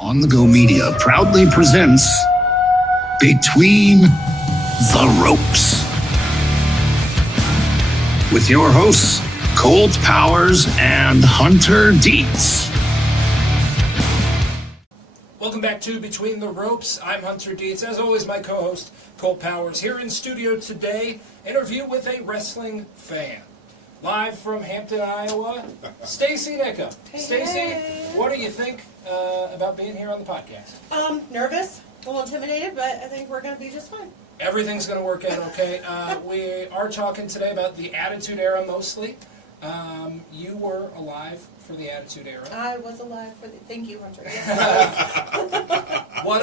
On the Go Media proudly presents Between the Ropes with your hosts, Colt Powers and Hunter Dietz. Welcome back to Between the Ropes. I'm Hunter Dietz. As always, my co-host, Colt Powers, here in studio today, interview with a wrestling fan. Live from Hampton, Iowa, Staci Niccum. Hey, Staci, what do you think about being here on the podcast? Nervous, a little intimidated, but I think we're going to be just fine. Everything's going to work out okay. We are talking today about the Attitude Era mostly. You were alive for the Attitude Era. I was alive for the... Thank you, Hunter. Yes, I was.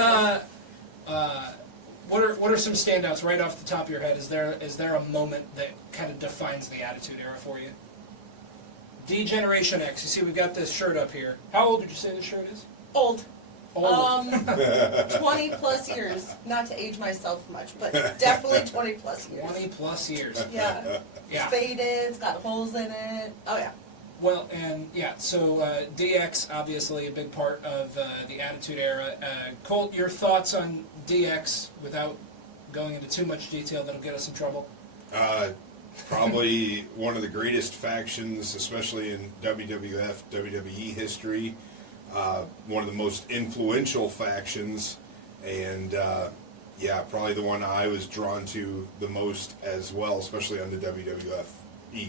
What are some standouts right off the top of your head? Is there a moment that kind of defines the Attitude Era for you? D Generation X. You see, we've got this shirt up here. How old did you say this shirt is? Old. Old. 20 plus years. Not to age myself much, but definitely 20 plus years. 20 plus years. Yeah. Yeah. It's faded, it's got holes in it. Oh, yeah. Well, and yeah, so DX, obviously a big part of the Attitude Era. Colt, your thoughts on DX without going into too much detail that'll get us in trouble? Probably one of the greatest factions, especially in WWF, WWE history. One of the most influential factions, and yeah, probably the one I was drawn to the most as well, especially on the WWF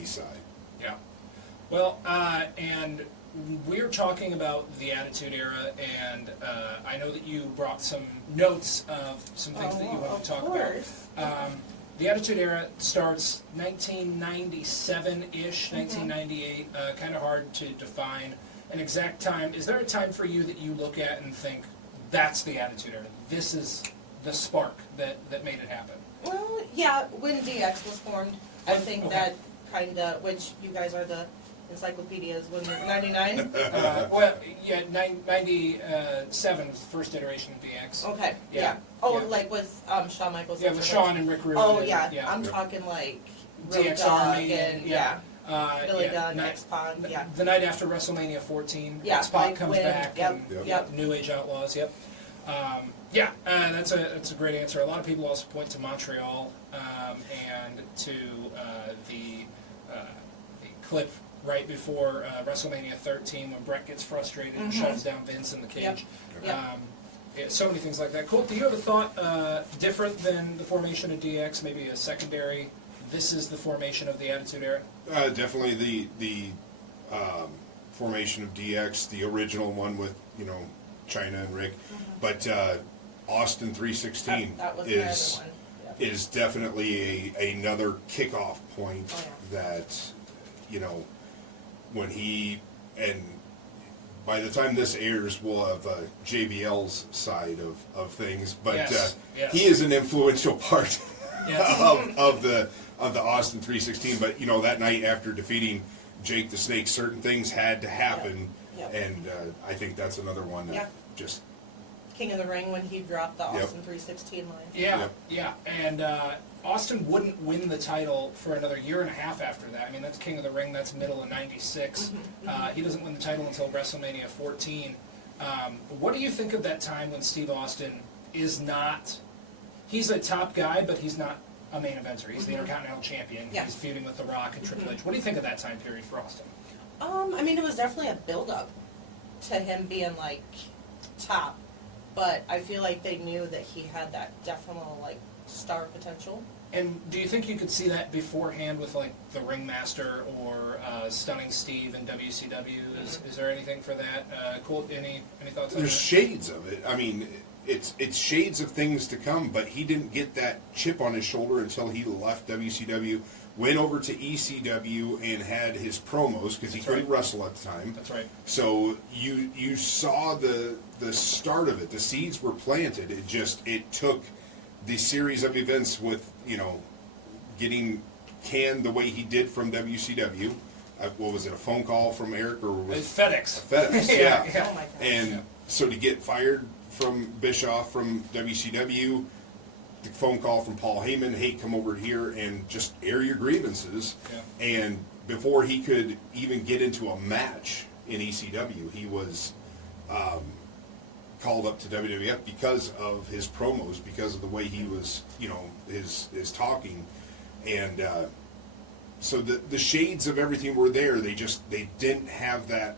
side. Yeah. Well, and we're talking about the Attitude Era, and I know that you brought some notes of some things that you want to talk about. The Attitude Era starts 1997-ish, 1998, kind of hard to define an exact time. Is there a time for you that you look at and think, that's the Attitude Era, this is the spark that made it happen? Well, yeah, when DX was formed, I think okay. that kind of, which you guys are the encyclopedias, when 99? Well, yeah, 97 was the first iteration of DX. Okay, Yeah. yeah. Oh, Yeah. like with Shawn Michaels? Yeah, with Shawn and Rick Rude. Oh, and- yeah. I'm talking like DX Road Army Dogg and, yeah. Billy Yeah, Gunn, X-Pac, yeah. The night after WrestleMania 14, Yeah, X-Pac like comes when- back yep, and yep. New Age Outlaws, yep. Yeah, that's a great answer. A lot of people also point to Montreal and to the clip right before WrestleMania 13 when Brett gets frustrated and shuts down Vince in the cage. Yep. Yeah, so many things like that. Colt, do you have a thought different than the formation of DX, maybe a secondary, this is the formation of the Attitude Era? Definitely the formation of DX, the original one with, Chyna and Rick, but Austin 316 That was is the other one. Yep. is definitely another kickoff point Oh, that, when he, and by the time this airs, we'll have JBL's side of things, but Yes. he is an influential part Yes. of the Austin 316. But that night after defeating Jake the Snake, certain things had to happen, Yep. and I think that's another one that Yep. just King of the Ring when he dropped the Austin 316 line. Yeah, Yep. yeah, and Austin wouldn't win the title for another year and a half after that. I mean, that's King of the Ring, that's middle of 96. He doesn't win the title until WrestleMania 14. What do you think of that time when Steve Austin is not, he's a top guy, but he's not a main eventer. He's the Intercontinental Champion. Yeah. He's feuding with The Rock and Triple H. What do you think of that time period for Austin? I mean, it was definitely a build-up to him being, like, top. But I feel like they knew that he had that definite, like, star potential. And do you think you could see that beforehand with, like, the Ringmaster or Stunning Steve in WCW? Is there anything for that? Cool. Any thoughts on there's that? shades of it. I mean, it's shades of things to come, but he didn't get that chip on his shoulder until he left WCW, went over to ECW, and had his promos because he couldn't wrestle at the time. That's right. So you saw the start of it. The seeds were planted. It took the series of events with getting canned the way he did from WCW. What was it? A phone call from Eric or was FedEx? FedEx? Yeah. Oh my gosh. And so to get fired from Bischoff from WCW, the phone call from Paul Heyman, hey, come over here and just air your grievances. Yeah. And before he could even get into a match in ECW, he was called up to WWF because of his promos, because of the way he was, his talking, and so the shades of everything were there. They didn't have that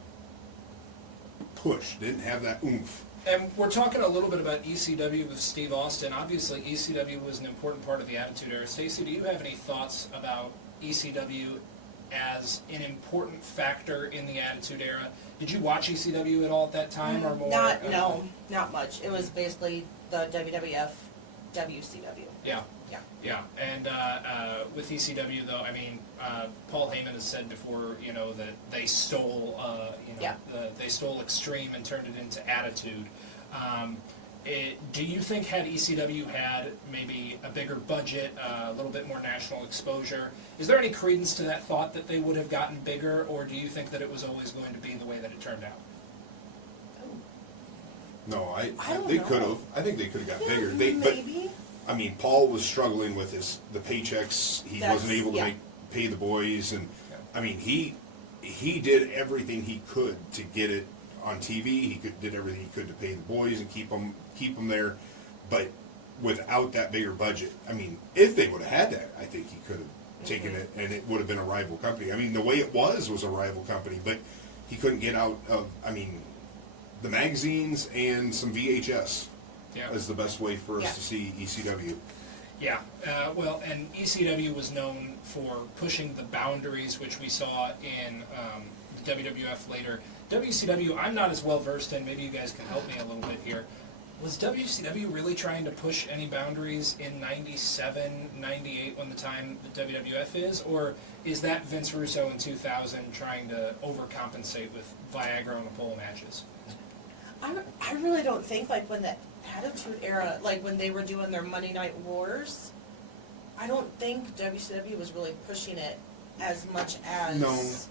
push, didn't have that oomph. And we're talking a little bit about ECW with Steve Austin. Obviously, ECW was an important part of the Attitude Era. Stacy, do you have any thoughts about ECW as an important factor in the Attitude Era? Did you watch ECW at all at that time, or more? Not much. It was basically the WWF, WCW. Yeah. Yeah. And with ECW, though, I mean, Paul Heyman has said before, that they stole, they stole Extreme and turned it into Attitude. Do you think had ECW had maybe a bigger budget, a little bit more national exposure, is there any credence to that thought that they would have gotten bigger, or do you think that it was always going to be the way that it turned out? No, they could have. I think they could have got bigger. Maybe. I mean, Paul was struggling with the paychecks. He wasn't able to pay the boys, and I mean, he did everything he could to get it on TV. He did everything he could to pay the boys and keep them there, but without that bigger budget, I mean, if they would have had that, I think he could have taken it, and it would have been a rival company. I mean, the way it was a rival company, but he couldn't get out of. I mean, the magazines and some VHS. Yeah. Is the best way for us to see ECW. Yeah, well, and ECW was known for pushing the boundaries, which we saw in the WWF later. WCW, I'm not as well versed in, maybe you guys can help me a little bit here. Was WCW really trying to push any boundaries in 97, 98 when the time the WWF is? Or is that Vince Russo in 2000 trying to overcompensate with Viagra on the pole matches? I really don't think, like, when the Attitude Era, like, when they were doing their Monday Night Wars, I don't think WCW was really pushing it as much as...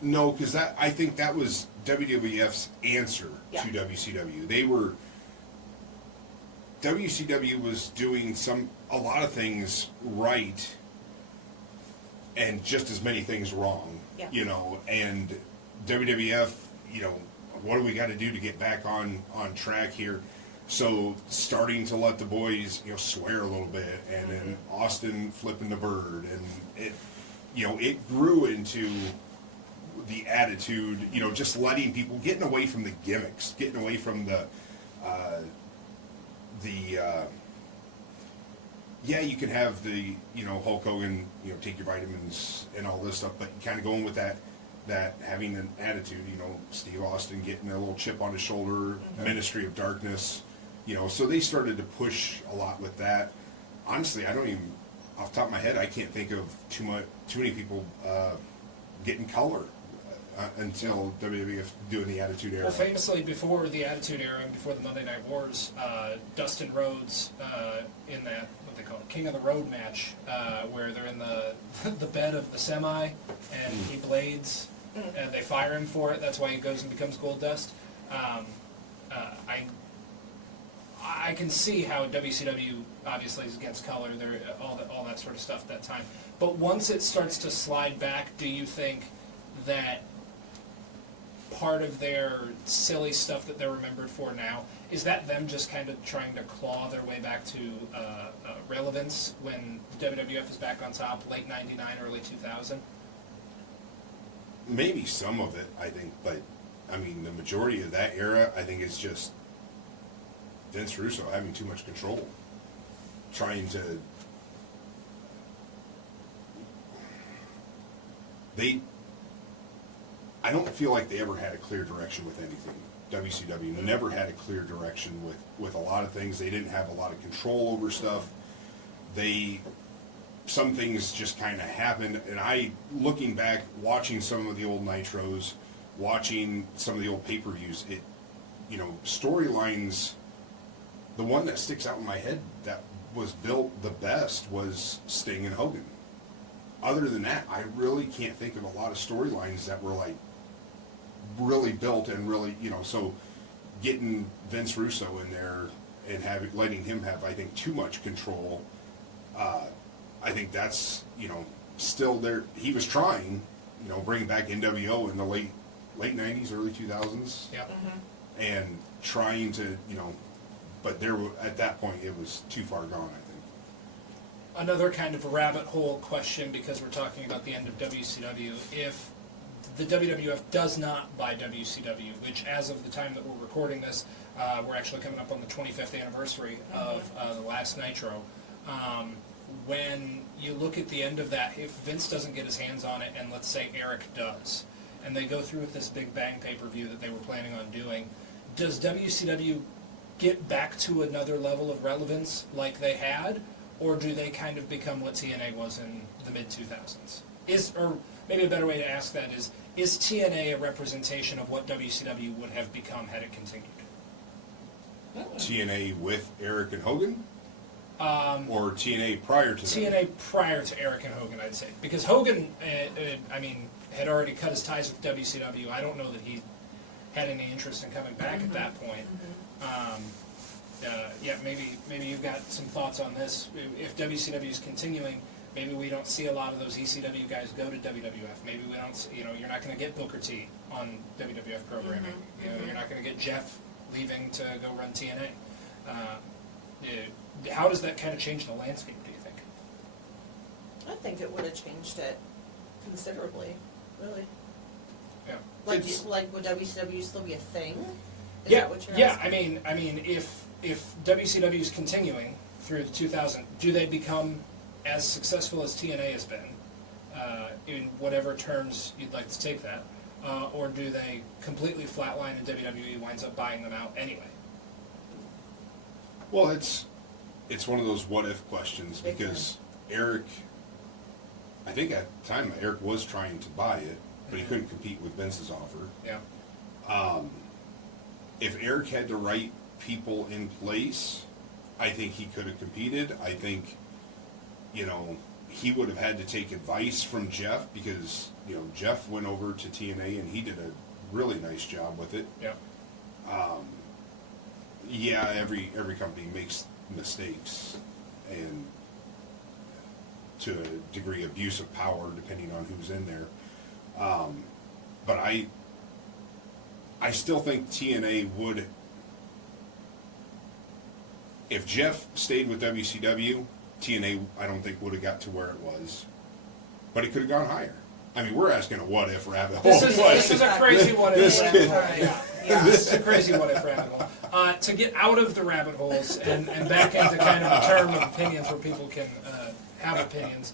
No, because I think that was WWF's answer to WCW. WCW was doing a lot of things right and just as many things wrong, and WWF, what do we got to do to get back on track here? So starting to let the boys, swear a little bit, and then Austin flipping the bird, and it grew into the attitude, just letting people, getting away from the gimmicks, getting away from you can have the, Hulk Hogan, take your vitamins and all this stuff, but kind of going with that having an attitude, Steve Austin getting a little chip on his shoulder, Ministry of Darkness, so they started to push a lot with that. Honestly, I don't even, off the top of my head, I can't think of too many people getting color until WWF doing the Attitude Era. Well, famously, before the Attitude Era and before the Monday Night Wars, Dustin Rhodes in that, what they call it, King of the Road match, where they're in the bed of the semi, and he blades, and they fire him for it. That's why he goes and becomes Gold Dust. I can see how WCW obviously is against color, there, all that sort of stuff at that time. But once it starts to slide back, do you think that part of their silly stuff that they're remembered for now, is that them just kind of trying to claw their way back to relevance when the WWF is back on top, late 99, early 2000? Maybe some of it, I think, but I mean, the majority of that era, I think it's just Vince Russo having too much control, trying to... I don't feel like they ever had a clear direction with anything. WCW never had a clear direction with a lot of things. They didn't have a lot of control over stuff. Some things just kind of happened, and looking back, watching some of the old Nitros, watching some of the old pay-per-views, storylines, the one that sticks out in my head that was built the best was Sting and Hogan. Other than that, I really can't think of a lot of storylines that were like really built and really, so getting Vince Russo in there and letting him have, I think, too much control, I think that's, still there. He was trying, bringing back NWO in the late 90s, early 2000s. Yeah. And trying to, but at that point it was too far gone, I think. Another kind of rabbit hole question, because we're talking about the end of WCW. If the WWF does not buy WCW, which as of the time that we're recording this, we're actually coming up on the 25th anniversary of the last Nitro. When you look at the end of that, if Vince doesn't get his hands on it, and let's say Eric does, and they go through with this Big Bang pay-per-view that they were planning on doing, does WCW get back to another level of relevance like they had, or do they kind of become what TNA was in the mid-2000s? Or maybe a better way to ask that is TNA a representation of what WCW would have become had it continued? TNA with Eric and Hogan? Or TNA prior to them? TNA prior to Eric and Hogan, I'd say. Because Hogan, had already cut his ties with WCW. I don't know that he had any interest in coming back at that point. Maybe you've got some thoughts on this. If WCW is continuing, maybe we don't see a lot of those ECW guys go to WWF. Maybe we don't. You're not going to get Booker T on WWF programming. You're not going to get Jeff leaving to go run TNA. How does that kind of change the landscape, do you think? I think it would have changed it considerably, really. Yeah. Like would WCW still be a thing? Is Yeah, that what you're yeah. asking? I mean, if WCW is continuing through the 2000, do they become as successful as TNA has been, in whatever terms you'd like to take that, or do they completely flatline and WWE winds up buying them out anyway? Well, it's one of those what if questions, because Eric, I think at the time Eric was trying to buy it, but he couldn't compete with Vince's offer. Yeah. If Eric had the right people in place, I think he could have competed. I think, he would have had to take advice from Jeff, because, Jeff went over to TNA and he did a really nice job with it. Yeah. Yeah, every company makes mistakes, and to a degree abuse of power depending on who's in there. But I still think TNA would, if Jeff stayed with WCW, TNA I don't think would have got to where it was, but it could have gone higher. I mean, we're asking a what if rabbit hole. This is a crazy what if rabbit hole. Yeah. This is a crazy what if rabbit hole. To get out of the rabbit holes and back into kind of a term of opinions where people can have opinions.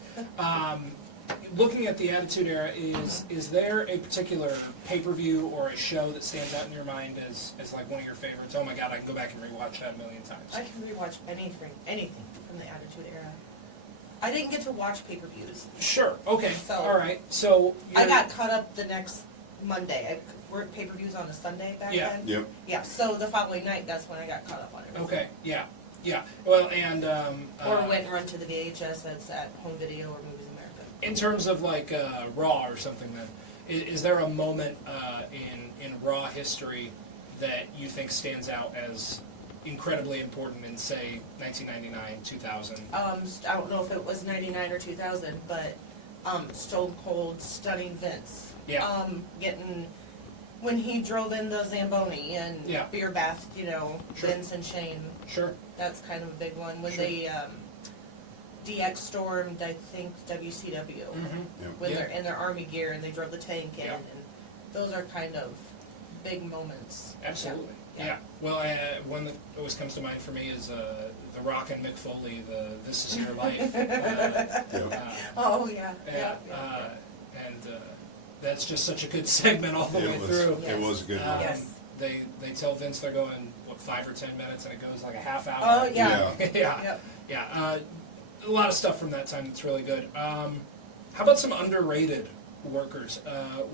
Looking at the Attitude Era, is there a particular pay-per-view or a show that stands out in your mind as like one of your favorites? Oh my God, I can go back and rewatch that a million times. I can rewatch anything from the Attitude Era. I didn't get to watch pay-per-views. Sure. Okay. So- all right. So I got caught up the next Monday. Weren't pay-per-views on a Sunday back then? Yep. Yeah, so the following night, that's when I got caught up on it. Okay. Yeah. Yeah. Well, and Or went and run to the VHS that's at Home Video or Movies America. in terms of like Raw or something, then is there a moment in Raw history that you think stands out as incredibly important in, say, 1999, 2000? I don't know if it was 99 or 2000, but Stone Cold stunning Vince. Yeah. When he drove in the Zamboni and Yeah. beer bathed, Sure. Vince and Shane. Sure. That's kind of a big one. When Sure. they DX stormed, I think, WCW Mm-hmm. Yep. when Yeah. they're in their army gear and they drove the tank in, Yeah. and those are kind of big moments. Absolutely. Yeah. Yeah. Well, one that always comes to mind for me is The Rock and Mick Foley, the "This Is Your Life." Oh yeah. And that's just such a good segment all the way through. Yes. It was a good one. Yes. They tell Vince they're going 5 or 10 minutes, and it goes like a half hour. Oh yeah. Yeah. yeah. Yep. Yeah. A lot of stuff from that time that's really good. How about some underrated workers?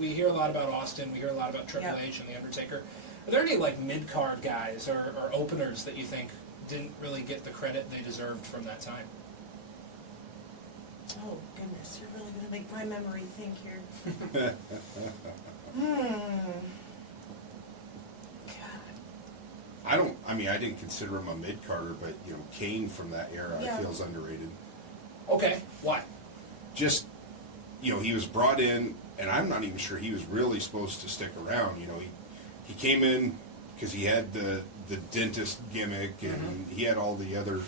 We hear a lot about Austin. We hear a lot about Triple Yep. H and The Undertaker. Are there any like mid-card guys or openers that you think didn't really get the credit they deserved from that time? Oh goodness, you're really gonna make my memory think here. God. I didn't consider him a mid-carder, but, Kane from that era Yeah. I feel is underrated. Okay. Why? Just, he was brought in, and I'm not even sure he was really supposed to stick around. He came in, because he had the dentist gimmick and he had all the other,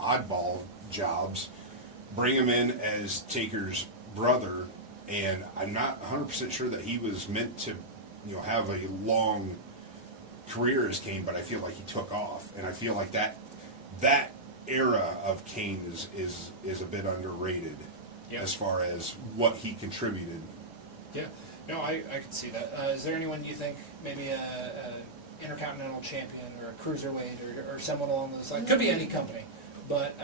oddball jobs. Bring him in as Taker's brother, and I'm not 100% sure that he was meant to, have a long career as Kane, but I feel like he took off, and I feel like that era of Kane is a bit underrated as far as what he contributed. Yeah, no, I can see that. Is there anyone you think, maybe a Intercontinental Champion or a Cruiserweight or someone along those lines? Could be any company, but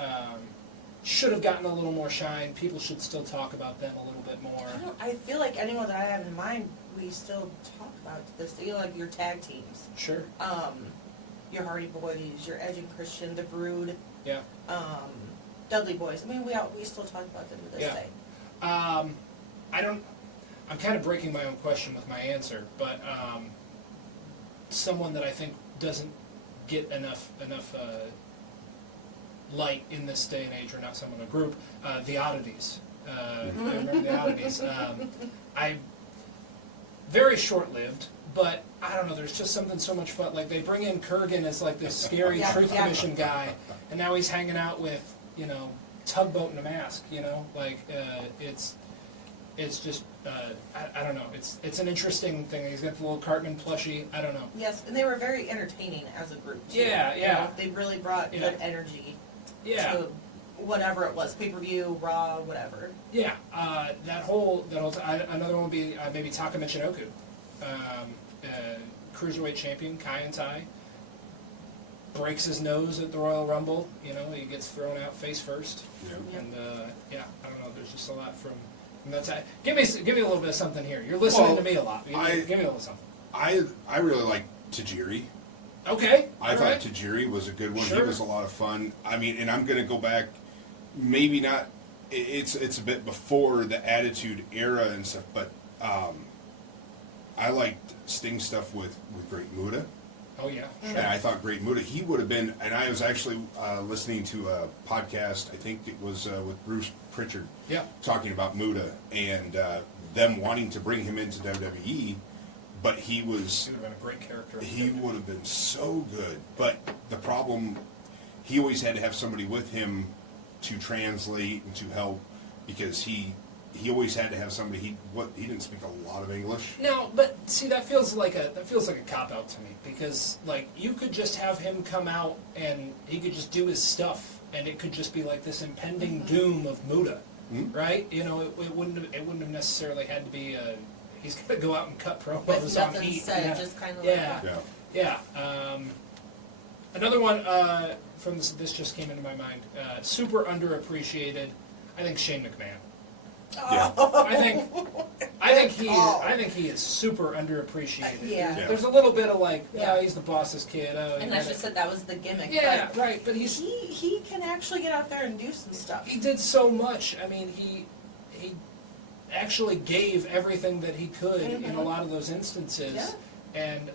should have gotten a little more shine. People should still talk about them a little bit more. I feel like anyone that I have in mind, we still talk about this. Like your tag teams. Sure. Your Hardy Boys, your Edge and Christian, the Brood. Yeah. Dudley Boys. I mean, we still talk about them to this day. I'm kind of breaking my own question with my answer, but someone that I think doesn't get enough light in this day and age, or not someone, a group, the Oddities. I remember the Oddities. Very short-lived, but I don't know, there's just something so much fun. Like, they bring in Kurgan as like this scary Truth Commission guy, and now he's hanging out with, Tugboat and a Mask, like, it's just, I don't know, it's an interesting thing. He's got the little Cartman plushie, I don't know. Yes, and they were very entertaining as a group, too. Yeah. They really brought good energy to whatever it was, pay-per-view, Raw, whatever. Yeah, that whole another one would be maybe Taka Michinoku, Cruiserweight champion, Kai and Tai, breaks his nose at the Royal Rumble, he gets thrown out face first. Yeah. And, I don't know, there's just a lot from that side. Give me a little bit of something here. You're listening to me a lot. Give me a little something. I really like Tajiri. Okay. I thought Tajiri was a good one. Sure. He was a lot of fun. I mean, and I'm going to go back, maybe not, it's a bit before the Attitude Era and stuff, but I liked Sting stuff with Great Muta. Oh, yeah. And I thought Great Muta, he would have been, and I was actually listening to a podcast, I think it was with Bruce Pritchard, talking about Muta and them wanting to bring him into WWE, but he would have been a great character. He would have been so good, but the problem, he always had to have somebody with him to translate and to help, because he always had to have somebody. He didn't speak a lot of English. No, but see, that feels like a cop out to me, because like you could just have him come out and he could just do his stuff, and it could just be like this impending doom of Muta, right? It wouldn't have necessarily had to be he's going to go out and cut promos on Heat. Just kind of Another one from this just came into my mind. Super underappreciated. I think Shane McMahon. Yeah. I think he is super underappreciated. Yeah. There's a little bit of like, he's the boss's kid. And I just said that was the gimmick. Yeah, right. But he can actually get out there and do some stuff. He did so much. I mean, he actually gave everything that he could in a lot of those instances. Yeah. And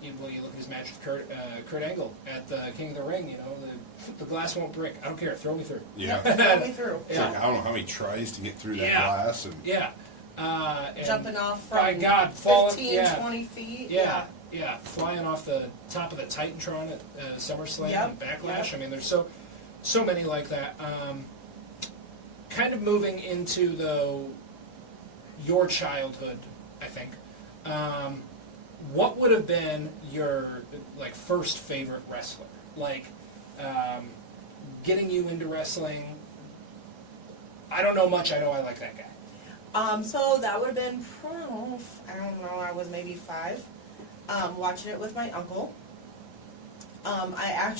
you look at his match with Kurt Angle at the King of the Ring. The glass won't break. I don't care. Throw me through. Yeah. Throw me through. It's like, I don't know how he tries to get through that glass. And and jumping off from by God, 20 feet. Yeah, flying off the top of the Titantron at SummerSlam and Backlash. Yep. I mean, there's so many like that. Kind of moving into, though, your childhood, I think. What would have been your first favorite wrestler? Getting you into wrestling. I don't know much. I know I like that guy. So that would have been, I don't know, I was maybe 5, watching it with my uncle. I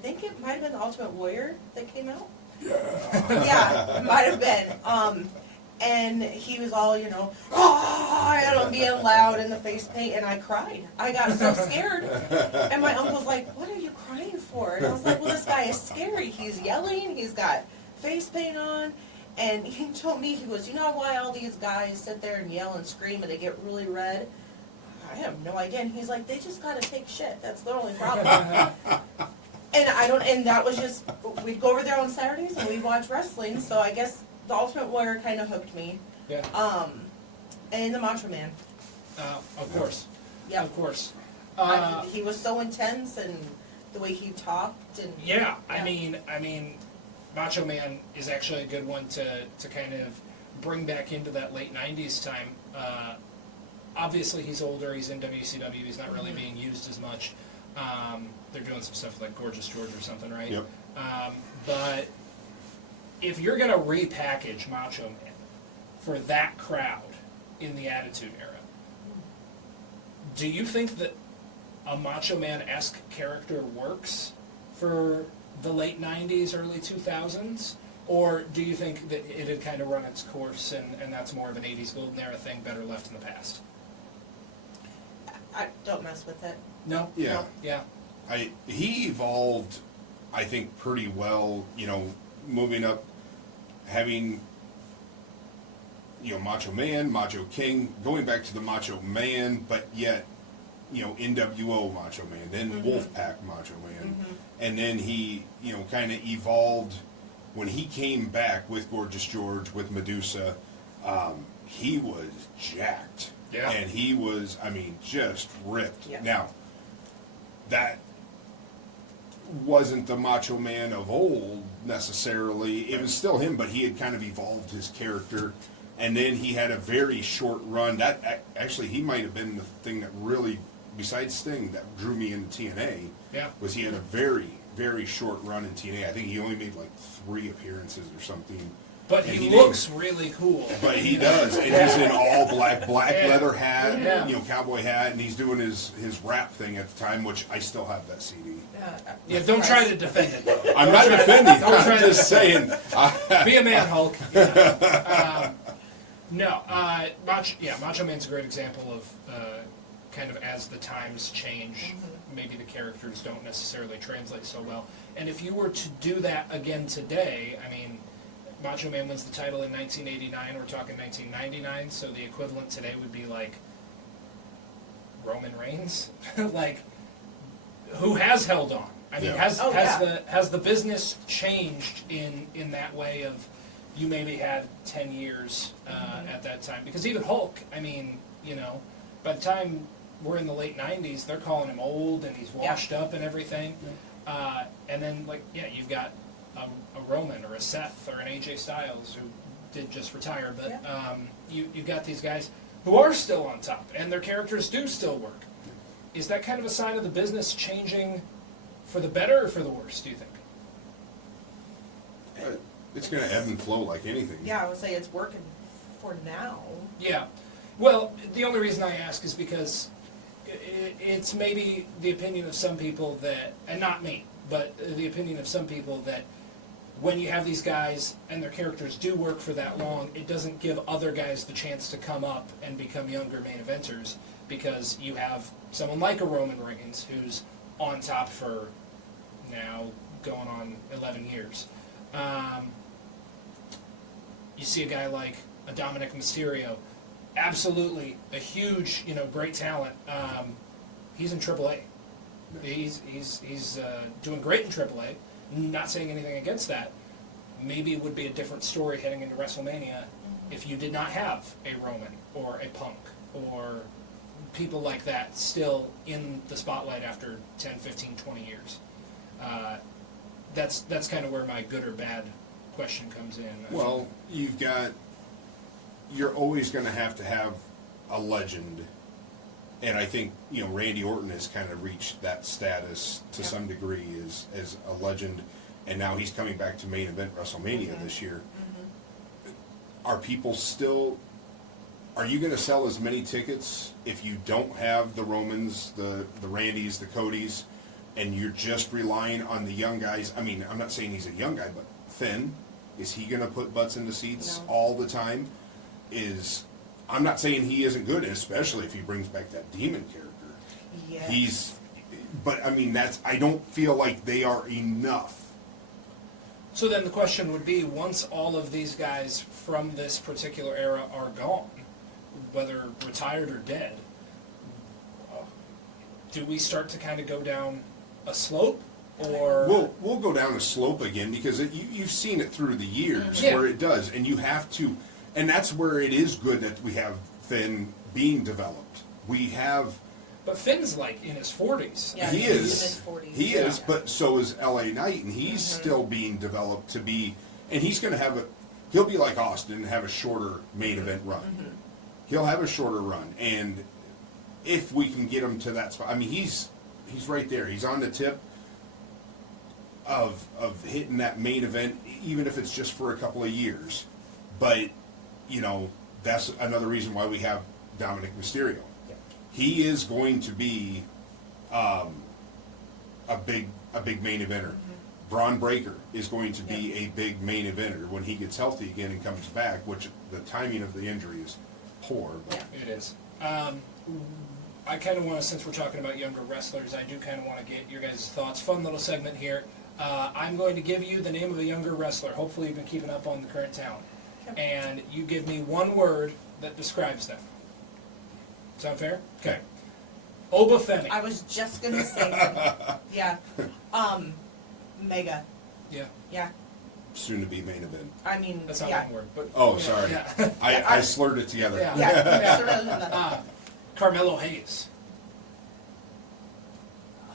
think it might have been the Ultimate Warrior that came out. Yeah, it might have been. And he was all, and I'm being loud in the face paint, and I cried. I got so scared. And my uncle's like, "What are you crying for?" And I was like, "Well, this guy is scary. He's yelling. He's got face paint on." And he told me, he goes, "You know why all these guys sit there and yell and scream and they get really red?" I have no idea. And he's like, "They just gotta take shit. That's the only problem." And that was just, we'd go over there on Saturdays and we'd watch wrestling, so I guess the Ultimate Warrior kind of hooked me. Yeah. And the Macho Man. Of course. Yeah. Of course. He was so intense, and the way he talked, and Yeah, I mean, Macho Man is actually a good one to kind of bring back into that late '90s time. Obviously, he's older. He's in WCW. He's not really being used as much. They're doing some stuff like Gorgeous George or something, right? Yep. But if you're going to repackage Macho Man for that crowd in the Attitude Era, do you think that a Macho Man-esque character works for the late 90s, early 2000s? Or do you think that it had kind of run its course and that's more of an 80s golden era thing, better left in the past? I don't mess with it. No? Yeah. No? Yeah. He evolved, I think, pretty well, moving up, having, Macho Man, Macho King, going back to the Macho Man, but yet, NWO Macho Man, then Wolfpack Macho Man. And then he, kind of evolved when he came back with Gorgeous George, with Medusa. He was jacked. Yeah. And he was, just ripped. Yeah. Now, that wasn't the Macho Man of old necessarily. It was still him, but he had kind of evolved his character. And then he had a very short run. That actually, he might have been the thing that really, besides Sting, that drew me into TNA. Yeah. Was he had a very, very short run in TNA. I think he only made like 3 appearances or something. But And he didn't- looks really cool. But he does, and he's in all black Yeah. leather hat, Yeah. cowboy hat, and he's doing his rap thing at the time, which I still have that CD. Yeah, don't try to defend it, though. I'm not defending. don't try I'm to just saying. Be a man, Hulk. No, Macho Man's a great example of kind of as the times change, maybe the characters don't necessarily translate so well. And if you were to do that again today, Macho Man wins the title in 1989, we're talking 1999, so the equivalent today would be like Roman Reigns. Like, who has held on? Yeah. Has the business changed in that way of, you maybe had 10 years at that time? Because even Hulk, by the time we're in the late 90s, they're calling him old and he's washed up and everything. And then, you've got a Roman or a Seth or an AJ Styles who did just retire, but you've got these guys who are still on top and their characters do still work. Is that kind of a sign of the business changing for the better or for the worse, do you think? It's going to ebb and flow like anything. Yeah, I would say it's working for now. Yeah. Well, the only reason I ask is because it's maybe the opinion of some people that, and not me, but the opinion of some people that when you have these guys and their characters do work for that long, it doesn't give other guys the chance to come up and become younger main eventers, because you have someone like a Roman Reigns who's on top for now going on 11 years. You see a guy like a Dominic Mysterio, absolutely a huge, great talent. He's in AAA. He's doing great in AAA. Not saying anything against that. Maybe it would be a different story heading into WrestleMania if you did not have a Roman or a Punk or people like that still in the spotlight after 10, 15, 20 years. That's kind of where my good or bad question comes in. Well, you're always going to have a legend. And I think, Randy Orton has kind of reached that status to some degree as a legend. And now he's coming back to main event WrestleMania this year. Are people still... Are you going to sell as many tickets if you don't have the Romans, the Randys, the Codys, and you're just relying on the young guys? I'm not saying he's a young guy, but Finn, is he going to put butts in the seats all the time? I'm not saying he isn't good, especially if he brings back that demon character. Yes. I don't feel like they are enough. So then the question would be, once all of these guys from this particular era are gone, whether retired or dead, do we start to kind of go down a slope? Or We'll go down a slope again, because you've seen it through the years Yeah. where it does, and you have to, and that's where it is good that we have Finn being developed. We have But Finn's like in his 40s. Yeah, he he's in is. his 40s. He is, Yeah. but so is LA Knight, and he's still being developed to be. And he's going to have he'll be like Austin and have a shorter main event run. He'll have a shorter run, and if we can get him to that spot, I mean, he's right there. He's on the tip of hitting that main event, even if it's just for a couple of years. But that's another reason why we have Dominic Mysterio. He is going to be a big main eventer. Braun Breaker is going to be a big main eventer when he gets healthy again and comes back, which the timing of the injury is poor. But It is. I kind of want to, since we're talking about younger wrestlers, I do kind of want to get your guys' thoughts. Fun little segment here. I'm going to give you the name of a younger wrestler. Hopefully you've been keeping up on the current talent. And you give me one word that describes them. Sound fair? Okay. Oba Femi. I was just gonna say that. Yeah. Mega. Yeah. Yeah. soon to be main event. I mean, That's not yeah. one word, but... Oh, sorry. Yeah. I slurred it together. Yeah. Yeah. Carmelo Hayes. Oh,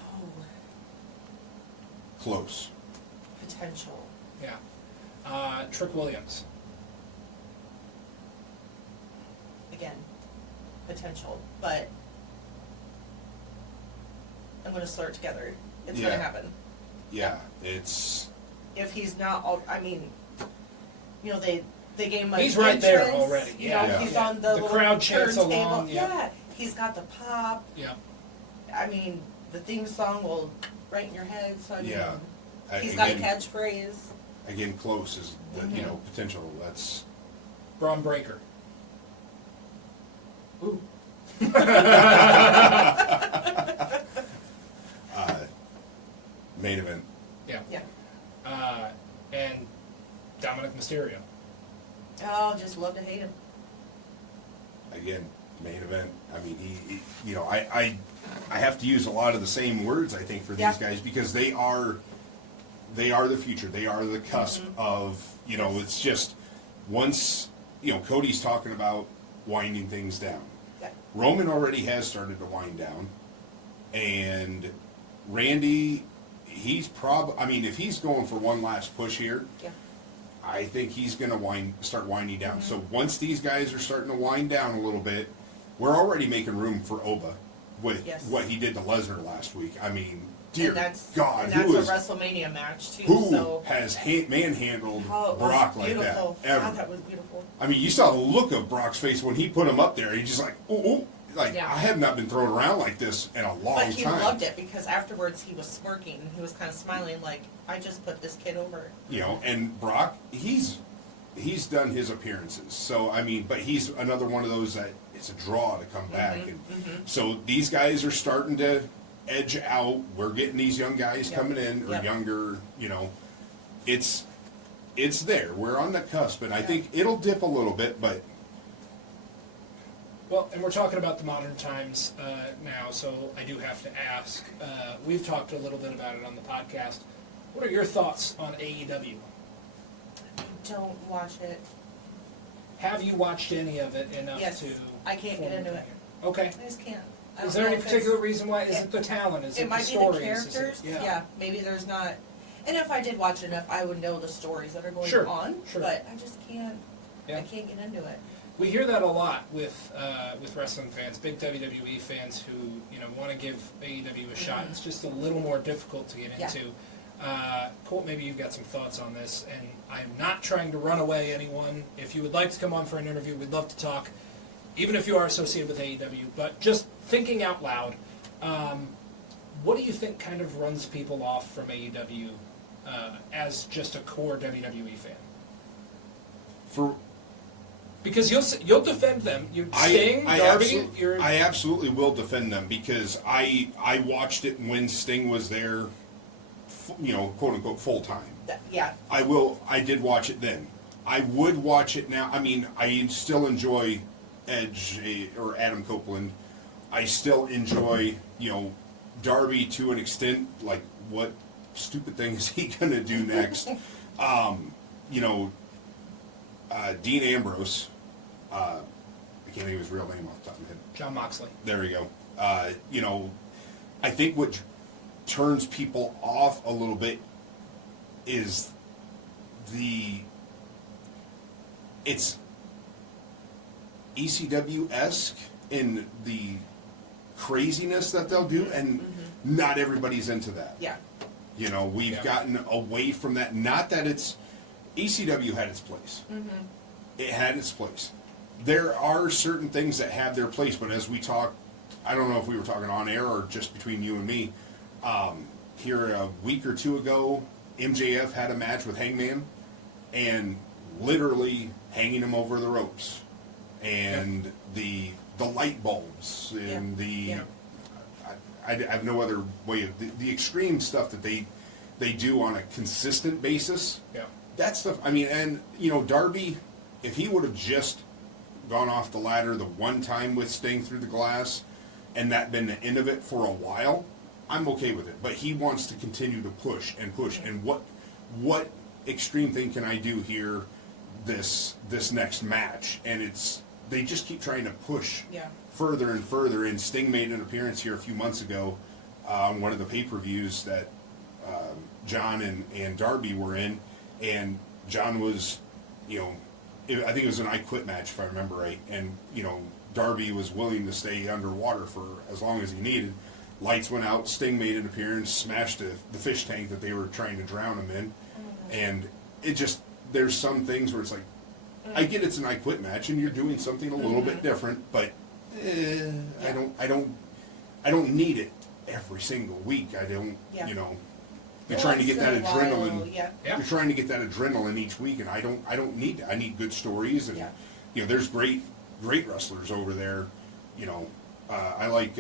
Close. potential. Yeah. Trick Williams. Again, potential. But I'm going to slur it together. It's going Yeah. to happen. Yeah, it's... If he's not, I mean, you know, they gave him a He's right there entrance, already, You yeah. know, Yeah. he's on the The little crowd chants turntable. along, yeah. He's got the pop. Yeah. I mean, the theme song will right in your head. So I mean, Yeah. he's got a Again, catchphrase. again, close is, the, Mm-hmm. potential. That's... Braun Breaker. Ooh. main event. Yeah. Yeah. And Dominic Mysterio. Oh, just love to hate him. Again, main event. I mean, he I have to use a lot of the same words, I think, for these Yeah. guys because they are the future. They are the cusp of, it's just once, Cody's talking about winding things down. Yeah. Roman already has started to wind down. And Randy, he's if he's going for one last push here, Yeah. I think he's going to start winding down. So once these guys are starting to wind down a little bit, we're already making room for Oba with Yes. what he did to Lesnar last week. I mean, dear And that's, God, and that's who a is WrestleMania match too. who so has manhandled oh, it was Brock like that beautiful. ever? God, that was beautiful. I mean, you saw the look of Brock's face when he put him up there. He's just like, oh, like Yeah. I have not been thrown around like this in a long But he time. loved it because afterwards he was smirking. He was kind of smiling like, I just put this kid over. And Brock, he's done his appearances. So, I mean, but he's another one of those that it's a draw to come back. And so these guys are starting to edge out. We're getting these young guys Yep. coming in, or Yep. younger, it's there. We're on the cusp, and I Yeah. think it'll dip a little bit, but Well, and we're talking about the modern times now, so I do have to ask. We've talked a little bit about it on the podcast. What are your thoughts on AEW? Don't watch it. Have you watched any of it enough Yes, to... I can't get into it. Okay. I just can't. I Is don't there know any if it's- particular reason why? Is it the talent? Is it It the might be stories? the characters. Is it, Yeah, maybe there's not. And if I did watch enough, I would know the stories that are going Sure, on. sure. But I just can't. Yeah. I can't get into it. We hear that a lot with wrestling fans, big WWE fans who want to give AEW a shot. It's just a little more difficult to get Yeah. into. Colt, maybe you've got some thoughts on this, and I'm not trying to run away anyone. If you would like to come on for an interview, we'd love to talk, even if you are associated with AEW. But just thinking out loud, what do you think kind of runs people off from AEW as just a core WWE fan? Because you'll defend them. Sting, Darby, I absolutely will defend them because I watched it when Sting was there, quote unquote full time. Yeah. I did watch it then. I would watch it now. I mean, I still enjoy Edge or Adam Copeland. I still enjoy, Darby to an extent. Like, what stupid thing is he going to do next? Dean Ambrose. I can't think of his real name off the top of my head. John Moxley. There we go. You know, I think what turns people off a little bit is it's ECW-esque in the craziness that they'll do, and not everybody's into that. Yeah. You know, we've gotten away from that. Not that it's ECW had its place. It had its place. There are certain things that have their place, but as we talk, I don't know if we were talking on air or just between you and me. Here a week or two ago, MJF had a match with Hangman, and literally hanging him over the ropes, and the light bulbs, and I have no other way of the extreme stuff that they do on a consistent basis. Yeah. That stuff. I mean, and you know, Darby, if he would have just gone off the ladder the one time with Sting through the glass, and that been the end of it for a while, I'm okay with it. But he wants to continue to push and push. And what extreme thing can I do here this next match? And they just keep trying to push further and further. And Sting made an appearance here a few months ago on one of the pay-per-views that John and Darby were in, and John was, you know, I think it was an I Quit match if I remember right, and you know, Darby was willing to stay underwater for as long as he needed. Lights went out, Sting made an appearance, smashed the fish tank that they were trying to drown him in, and it just, there's some things where it's like, I get it's an I Quit match and you're doing something a little bit different, but I don't need it every single week. I don't, you know. You're trying to get that adrenaline. You're trying to get that adrenaline each week, and I don't need that. I need good stories, and you know, there's great wrestlers over there. You know, I like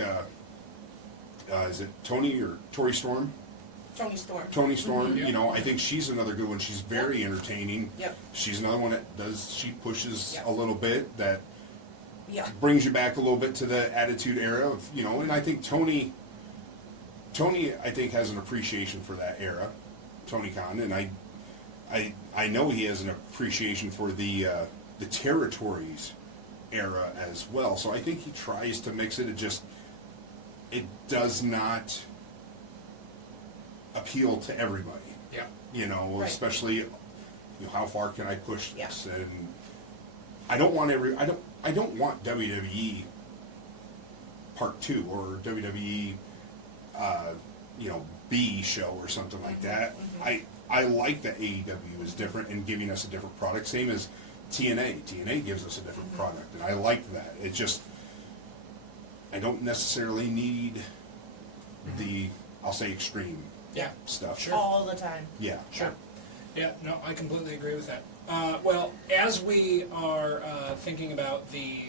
is it Toni or Tori Storm? Toni Storm. Toni Storm. You know, I think she's another good one. She's very entertaining. She's another one that she pushes a little bit, that brings you back a little bit to the Attitude Era of, you know, and I think Tony, I think, has an appreciation for that era, Tony Khan, and I know he has an appreciation for the Territories era as well. So I think he tries to mix it. It does not appeal to everybody. Yeah. You know, especially, you know, how far can I push this? And I don't want I don't want WWE Part 2 or WWE. You know, B show or something like that. I like that AEW is different and giving us a different product. Same as TNA. TNA gives us a different product, and I like that. It just, I don't necessarily need the, I'll say, extreme stuff. Sure. All the time. Yeah. Sure. Yeah, no, I completely agree with that. Well, as we are thinking about the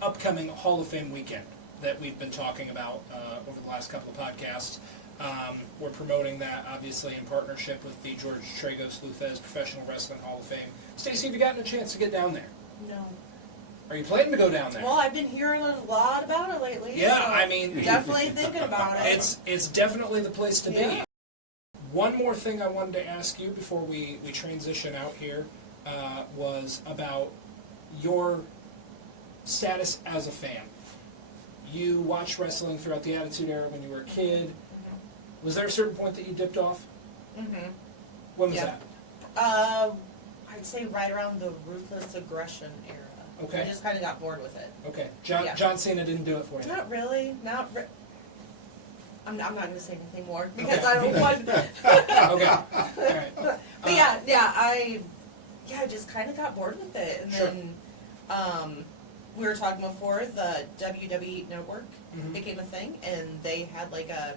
upcoming Hall of Fame weekend that we've been talking about over the last couple of podcasts, we're promoting that, obviously, in partnership with the George Tragos Luthez Professional Wrestling Hall of Fame. Staci, have you gotten a chance to get down there? No. Are you planning to go down there? Well, I've been hearing a lot about it lately. Yeah, so I mean, definitely thinking about it. It's definitely the place to be. Yeah. One more thing I wanted to ask you before we transition out here was about your status as a fan. You watched wrestling throughout the Attitude Era when you were a kid. Was there a certain point that you dipped off? When was that? I'd say right around the Ruthless Aggression era. Okay. I just kind of got bored with it. Okay. John Cena didn't do it for you? Not really. I'm not going to say anything more because I don't want. Okay. All right. But I just kind of got bored with it, and then we were talking before, the WWE Network became a thing, and they had like a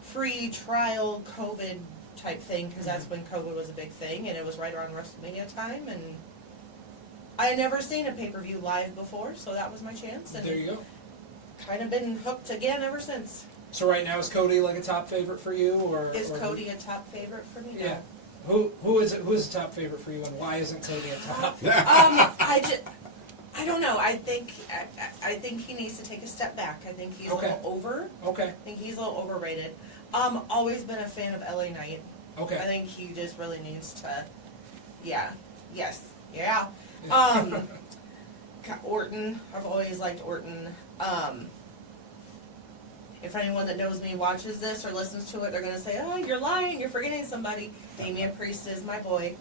free trial COVID type thing, because that's when COVID was a big thing, and it was right around WrestleMania time, and I had never seen a pay-per-view live before, so that was my chance, and there you go. Kind of been hooked again ever since. So right now, is Cody like a top favorite for you, or is Cody a top favorite for me? Yeah. Who is it? Who is a top favorite for you, and why isn't Cody a top? I don't know. I think he needs to take a step back. I think he's a little over. Okay. I think he's a little overrated. Always been a fan of LA Knight. Okay. I think he just really needs to. Orton. I've always liked Orton. if anyone that knows me watches this or listens to it, they're gonna say, "Oh, you're lying. You're forgetting somebody." Damian Priest is my boy.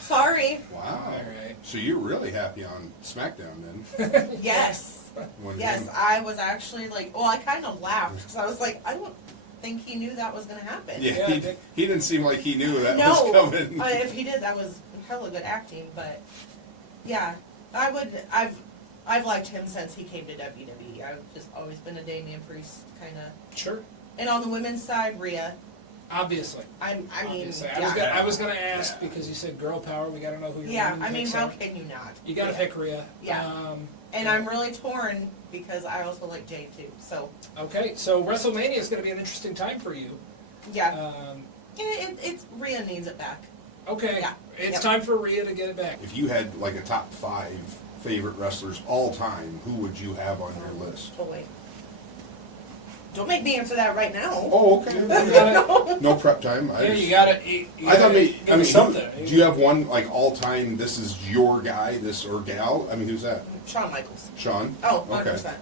Sorry. Wow. All right. So you're really happy on SmackDown then? Yes. When Yes, him- I was actually like, well, I kind of laughed because I was like, I don't think he knew that was gonna happen. Yeah, Yeah, he didn't seem like he knew that No, was coming. if he did, that was hella good acting. But yeah, I would. I've liked him since he came to WWE. I've just always been a Damian Priest kind of. Sure. And on the women's side, Rhea. Obviously. I mean, Obviously. yeah. I was gonna ask because you said girl power. We gotta know who you're. Yeah, I mean, how can you not? You gotta pick Rhea. Yeah. And I'm really torn because I also like Jade too. So Okay, so WrestleMania is gonna be an interesting time for you. yeah, it's Rhea needs it back. Okay. Yeah. It's Yep. time for Rhea to get it back. If you had like a top 5 favorite wrestlers all time, who would you have on your list? Oh wait, don't make me answer that right now. Oh, okay. You gotta, No prep time. yeah, you gotta. You I thought gotta maybe. give us something. Do you have one like all time? This is your guy, this or gal. I mean, who's that? Shawn Michaels. Sean. Oh, Okay. 100%.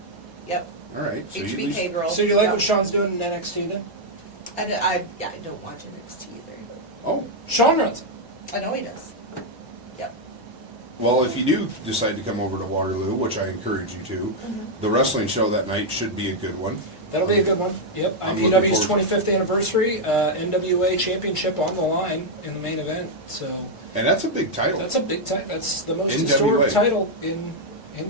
Yep. All right. So you at HBK least- girl. So do you like Yep. what Sean's doing in NXT then? I don't watch NXT either. Oh, Sean runs it. I know he does. Yep. well, if you do decide to come over to Waterloo, which I encourage you to, the wrestling show that night should be a good one. That'll be a good one. Yep. I'm IPW's looking forward 25th anniversary, NWA Championship on the line in the main event. So And that's a big title. that's a big title. That's the most NWA. historic title in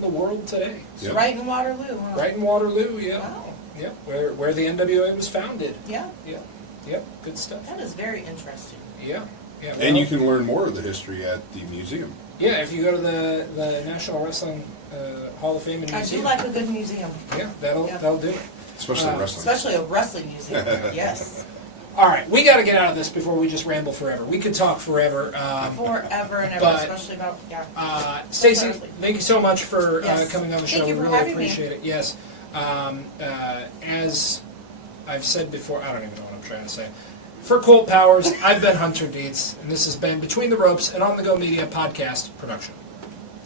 the world today. Yep. Right in Waterloo, huh? Right in Waterloo, yeah. Wow. Yep. Where the NWA was founded. Yeah. Yep. Yep. Good stuff. That is very interesting. Yeah. Yeah. And well, you can learn more of the history at the museum. Yeah, if you go to the National Wrestling Hall of Fame and I Museum. do like a good museum, Yeah, that'll do it. Especially wrestling. especially a wrestling museum. Yes. All right, we got to get out of this before we just ramble forever. We could talk forever. Forever and ever, but- especially about, Stacy, Exactly. thank you so much for Yes. coming on the show. Thank you We for really having me. appreciate it. Yes. As I've said before, I don't even know what I'm trying to say. For Colt Powers, I've been Hunter Dietz, and this has been Between the Ropes and On the Go Media podcast production.